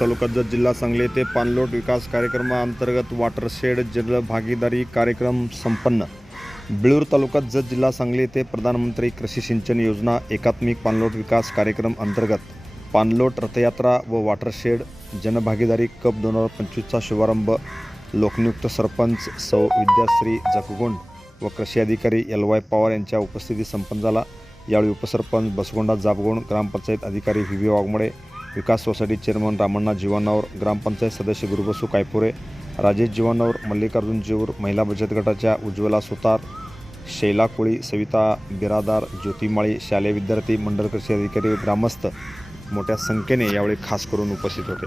तालुका जत जिल्हा सांगली येथे पाणलोट विकास कार्यक्रमाअंतर्गत वॉटरशेड जल भागीदारी कार्यक्रम संपन्न. बिळूर तालुक्यात जत जिल्हा सांगली येथे प्रधानमंत्री कृषी सिंचन योजना एकात्मिक पाणलोट विकास कार्यक्रम अंतर्गत पाणलोट रथयात्रा व वॉटरशेड जनभागीदारी कप दोन हजार पंचवीसचा शुभारंभ लोकनियुक्त सरपंच सौ विद्याश्री जगगोंड व कृषी अधिकारी एल वाय पवार यांच्या उपस्थितीत संपन्न झाला. यावेळी उपसरपंच बसगोंडा जाबगोंड ग्रामपंचायत अधिकारी V V Waghmode Vikas society chairman Ramanna जीवनावर ग्रामपंचायत सदस्य गुरुबसू कायपुरे राजेश जीवनावर मल्लिकार्जुन जीवर महिला बचत गटाच्या उज्ज्वला सुतार शैला कोळी सविता बिरादार ज्योतिमाळी शालेय विद्यार्थी मंडळ कृषी अधिकारी ग्रामस्थ मोठ्या संख्येने यावेळी खास करून उपस्थित होते.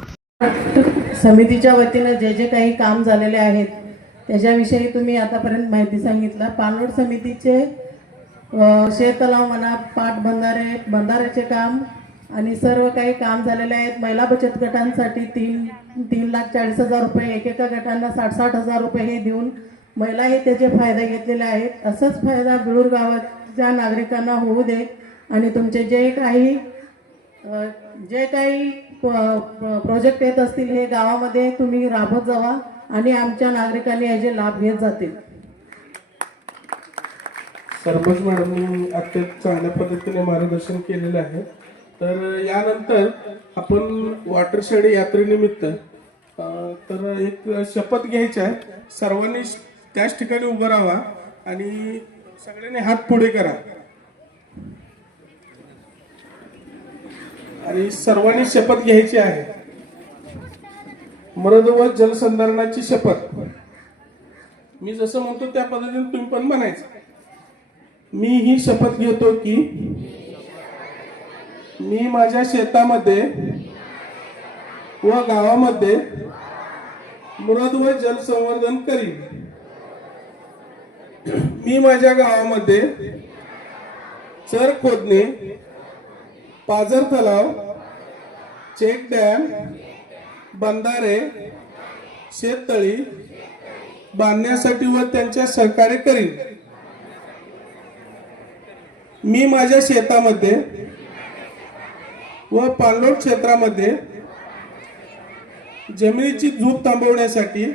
समितीच्या वतीनं जे जे काही काम झालेले आहेत त्याच्याविषयी तुम्ही आतापर्यंत माहिती सांगितलं. पाणलोट समितीचे अ, शेततलाव म्हणा पाट बंधारे बंधाऱ्याचे काम आणि सर्व काही काम झालेले आहेत महिला बचत गटांसाठी तीन तीन लाख चाळीस हजार रुपये एकेका गटांना साठ साठ हजार रुपये हे देऊन महिला हे त्याचे फायदे घेतलेले आहेत. असंच फायदा बिळूर गावाच्या नागरिकांना होऊ दे. आणि तुमचे जे काही जे काही प्रोजेक्ट येत असतील हे गावामध्ये तुम्ही राबवत जावा आणि आमच्या नागरिकांनी याचे लाभ घेत जातील. सरपंच मॅडम अत्यंत चांगल्या पद्धतीने मार्गदर्शन केलेलं आहे. तर यानंतर आपण वॉटरशेड यात्रेनिमित्त तर एक शपथ घ्यायची आहे. सर्वांनी त्याच ठिकाणी उभं राहा आणि सगळ्यांनी हात पुढे करा. आणि सर्वांनी शपथ घ्यायची आहे. मृद व जलसंधारणाची शपथ. मी जसं म्हणतो त्या पद्धतीने तुम्ही पण म्हणायचं. मी ही शपथ घेतो की मी माझ्या शेतामध्ये व गावामध्ये मृद व जलसंवर्धन करीन. मी माझ्या गावामध्ये चर खोदणे पाझर तलाव चेक डॅम बंधारे शेततळी बांधण्यासाठी व त्यांच्या सहकार्य करीन. मी माझ्या शेतामध्ये व पाणलोट क्षेत्रामध्ये जमिनीची झूप थांबवण्यासाठी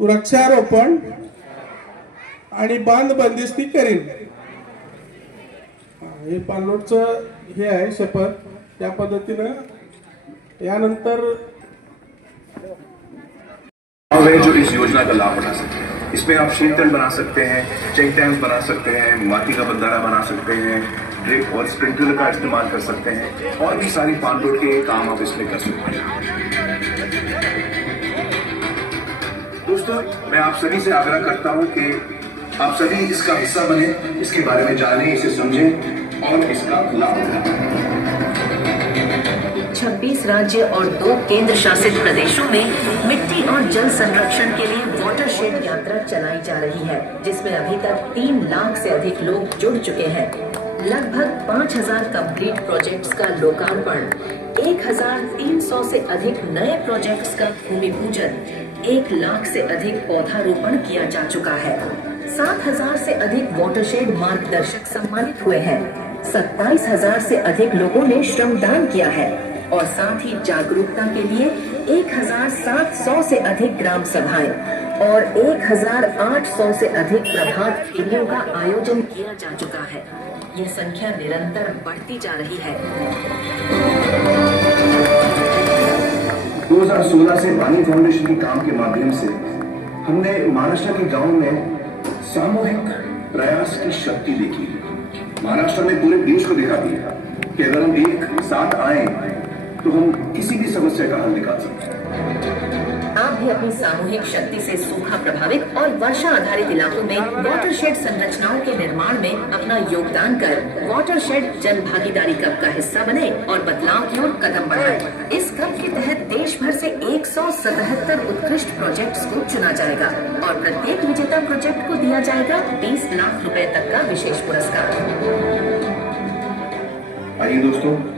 वृक्षारोपण आणि बांध बंदिस्ती करीन. हे पाणलोटचं हे आहे शपथ. त्या पद्धतीनं यानंतर जो इस योजना का लाभ उठा सकते हैं इसमें आप शीतल बना सकते हैं चेक डैम बना सकते हैं, माटी का बंधारा बना सकते हैं, ड्रिप और स्प्रिंकलर का इस्तेमाल कर सकते हैं, और भी सारी पानलोड के काम आप इसमें कर सकते हैं। दोस्तों, मैं आप सभी से आग्रह करता हूँ कि आप सभी इसका हिस्सा बने, इसके बारे में जानें, इसे समझें और इसका लाभ उठाएँ। 26 राज्य और दो केंद्र शासित प्रदेशों में मिट्टी और जल संरक्षण के लिए वाटरशेड यात्रा चलाई जा रही है, जिसमें अभी तक तीन लाख से अधिक लोग जुड़ चुके हैं। लगभग 5000 कंप्लीट प्रोजेक्ट्स का लोकार्पण 1300 से अधिक नए प्रोजेक्ट्स का भूमि पूजन, एक लाख से अधिक पौधारोपण किया जा चुका है। 7000 से अधिक वाटरशेड मार्गदर्शक सम्मानित हुए हैं। सत्ताईस हज़ार से अधिक लोगों ने श्रमदान किया है। और साथ ही जागरूकता के लिए 1700 से अधिक ग्राम सभाएँ और 1800 से अधिक प्रभात फेरियों का आयोजन किया जा चुका है। यह संख्या निरंतर बढ़ती जा रही है। 2016 से पानी फाउंडेशन के काम के माध्यम से हमने महाराष्ट्र के गाँव में सामूहिक प्रयास की शक्ति देखी। महाराष्ट्र ने पूरे देश को दिखा दिया कि अगर हम एक साथ आए तो हम किसी भी समस्या का हल निकाल सकते हैं। आप भी अपनी सामूहिक शक्ति से सूखा प्रभावित और वर्षा आधारित इलाकों में वाटरशेड संरचनाओं के निर्माण में अपना योगदान कर वाटरशेड जन भागीदारी कप का हिस्सा बने और बदलाव की ओर कदम बढ़ाए। इस कप के तहत देश भर से 177 उत्कृष्ट प्रोजेक्ट्स को चुना जाएगा और प्रत्येक विजेता प्रोजेक्ट को दिया जाएगा 20 लाख रुपए तक का विशेष पुरस्कार। आइए दोस्तों